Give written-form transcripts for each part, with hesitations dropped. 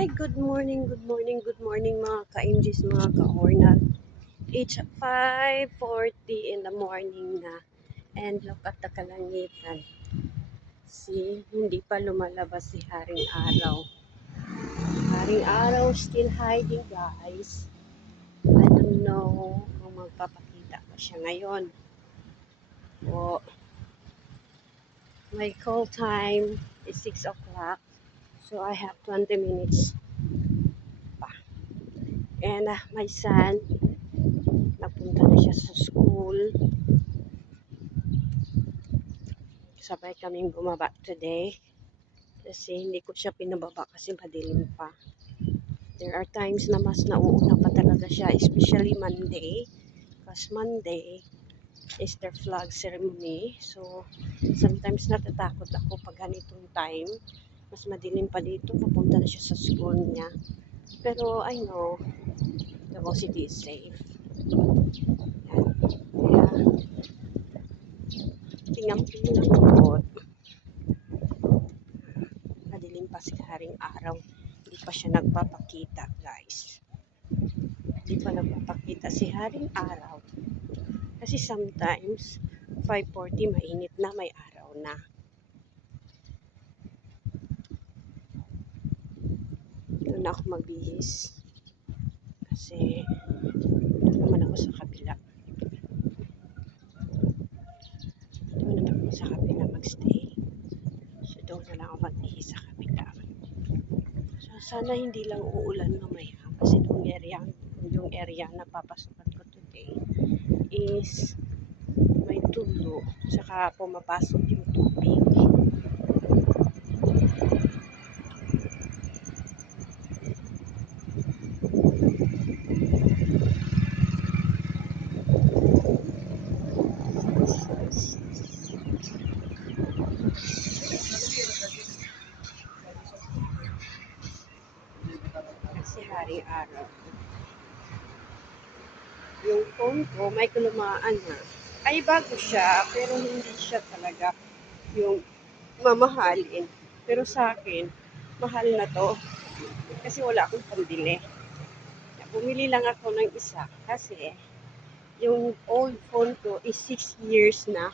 Hi, good morning, good morning mga ka-MGs, mga ka-Ornal. It's 5:40 in the morning na and look at the kalangitan. See, hindi pa lumalabas si Haring Araw. Haring Araw still hiding, guys. I don't know kung magpapakita pa siya ngayon. O, my call time is 6 o'clock. So I have 20 minutes pa. And my son, napunta na siya sa school. Sabay kaming bumaba today. Kasi hindi ko siya pinababa kasi madilim pa. There are times na mas nauuna pa talaga siya, especially Monday. Because Monday is their flag ceremony. So, sometimes natatakot ako pag ganitong time. Mas madilim pa dito, papunta na siya sa school niya. Pero I know, Davao City is safe. Kaya, tingnan ko. Madilim pa si Haring Araw. Hindi pa siya nagpapakita, guys. Hindi pa nagpapakita si Haring Araw. Kasi sometimes, 5:40, mainit na, may araw na. Doon ako magbihis. Kasi, doon naman ako sa kabila. Doon naman ako sa kabila magstay. So, doon na lang ako magbihis sa kabila. So, sana hindi lang uulan mamaya. Kasi yung area na papasukan ko today is may tulo. Saka pumapasok yung tubig. Kasi Haring Araw. Yung phone ko, may kalumaan na. Ay, bago siya, pero hindi siya talaga yung mamahalin. Pero sa akin, mahal na to. Kasi wala akong pambili. Bumili lang ako ng isa. Kasi, yung old phone ko is 6 years na.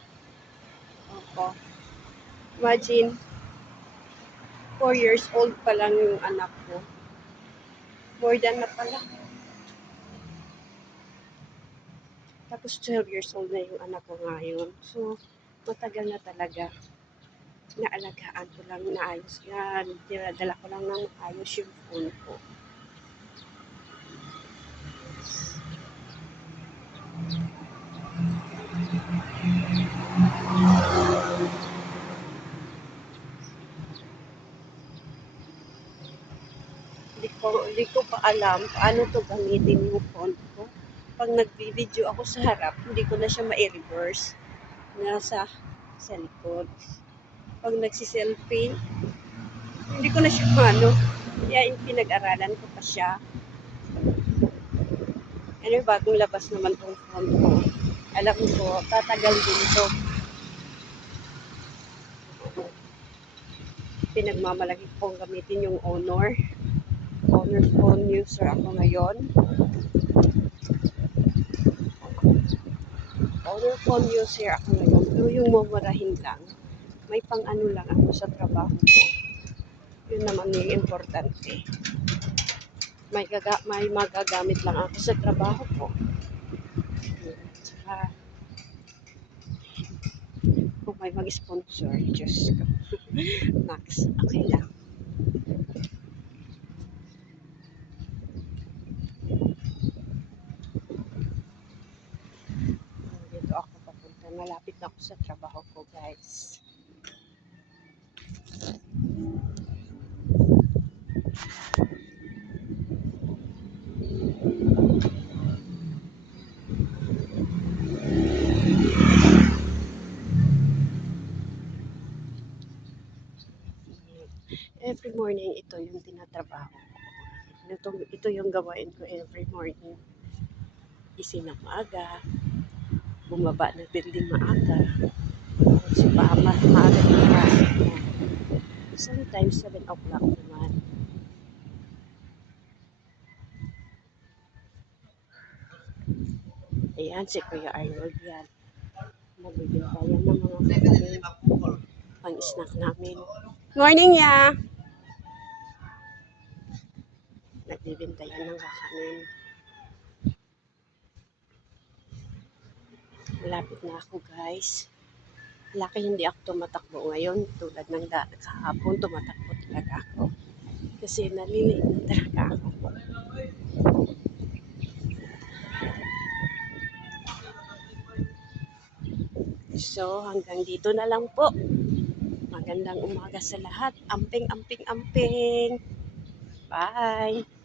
Opo. Imagine, 4 years old pa lang yung anak ko. More than na pala. Tapos 12 years old na yung anak ko ngayon. So, matagal na talaga. Naalagaan ko lang, naayos yan. Dinadala ko lang ng maayos yung phone ko. Hindi ko pa alam paano to gamitin yung phone ko. Pag nag-video ako sa harap, hindi ko na siya ma-reverse. Nasa sa likod. Pag nagsiselfie, hindi ko na siya paano. Kaya yung pinag-aralan ko pa siya. Ano, bagong labas naman tong phone ko. Alam ko, tatagal din to. Pinagmamalaki kong gamitin yung Honor phone user ako ngayon. Honor phone user ako ngayon. Pero yung mumurahin lang, may pang-ano lang ako sa trabaho ko. Yun naman yung importante. May magagamit lang ako sa trabaho ko. Saka, kung may mag-sponsor, Diyos ko. Max, okay lang. Dito ako papunta. Malapit na ako sa trabaho ko, guys. Every morning, ito yung tinatrabaho ko. Ito yung gawain ko every morning. Gising ng maaga, bumaba ng building maaga, si Papa, maaga yung pasok mo. Sometimes 7 o'clock naman. Ayan, si Kuya Arnold yan. Nagbibintayan ng mga kakanin pang-snack namin. Morning, ya! Nagbibintayan ng kakanin. Malapit na ako, guys. Laki hindi ako tumatakbo ngayon. Tulad ng kahapon, tumatakbo talaga ako. Kasi nalilate na talaga ako. So, hanggang dito na lang po. Magandang umaga sa lahat. Amping, amping, amping. Bye!